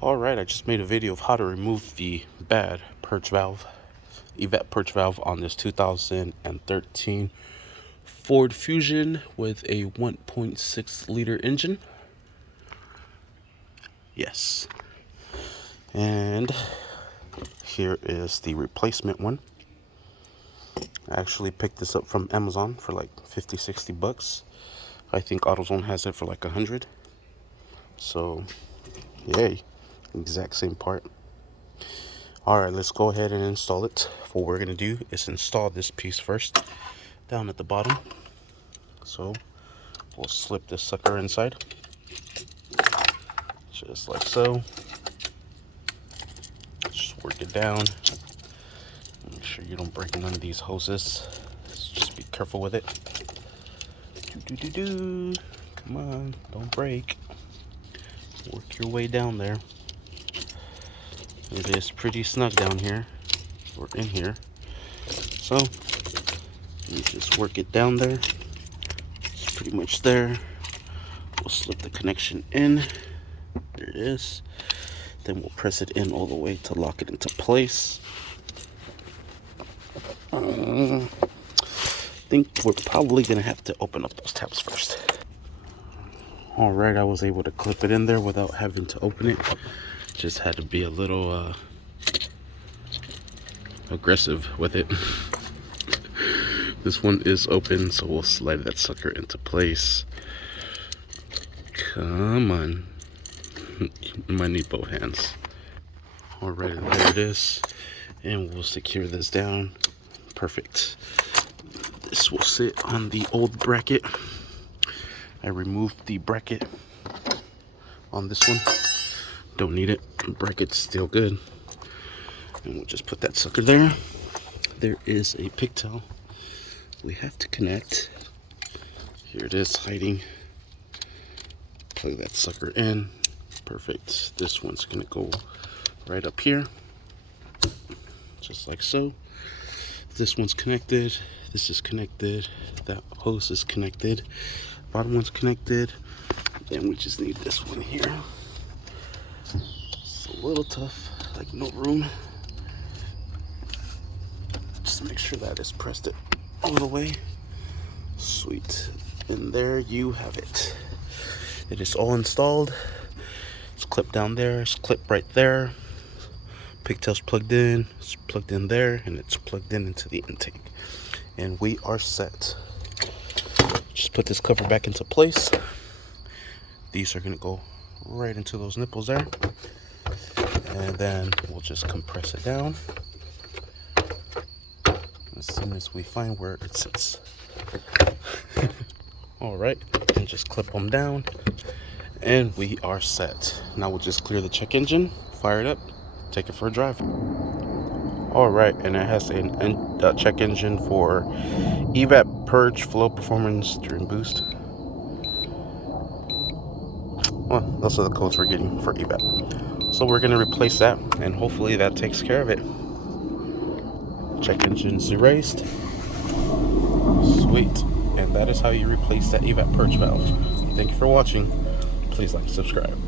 Alright, I just made a video of how to remove the bad purge valve, Evap Purge valve on this 2013 Ford Fusion with a 1.6 liter engine. Yes. And here is the replacement one. I actually picked this up from Amazon for like 50-60 bucks. I think AutoZone has it for like 100. So, yay. Exact same part. Alright, let's go ahead and install it. What we're going to do is install this piece first down at the bottom. So we'll slip this sucker inside just like so. Just work it down. Make sure you don't break none of these hoses. Just be careful with it. Come on, don't break. Work your way down there. It is pretty snug down here, or in here. So, you just work it down there. It's pretty much there. We'll slip the connection in. There it is. Then we'll press it in all the way to lock it into place. I think we're probably gonna have to open up those tabs first. Alright, I was able to clip it in there without having to open it. Just had to be a little aggressive with it. This one is open, so we'll slide that sucker into place. Come on. You might need both hands. Alright, and there it is. And we'll secure this down. Perfect. This will sit on the old bracket. I removed the bracket on this one. Don't need it. The bracket's still good. And we'll just put that sucker there. There is a pigtail we have to connect. Here it is, hiding. Plug that sucker in. Perfect. This one's gonna go right up here, just like so. This one's connected. This is connected. That hose is connected. Bottom one's connected. Then we just need this one here. It's a little tough, like no room. Just make sure that is pressed it all the way. Sweet. And there you have it. It is all installed. It's clipped down there. It's clipped right there. Pigtail's plugged in. It's plugged in there, and it's plugged in into the intake. And we are set. Just put this cover back into place. These are gonna go right into those nipples there. And then we'll just compress it down as soon as we find where it sits. Alright, and just clip them down, and we are set. Now we'll just clear the check engine, fire it up, take it for a drive. Alright, and it has a check engine for Evap Purge Flow Performance During Boost. Well, those are the codes we're getting for Evap. So we're going to replace that, and hopefully that takes care of it. Check engine's erased. Sweet. And that is how you replace that Evap Purge valve. Thank you for watching. Please like and subscribe.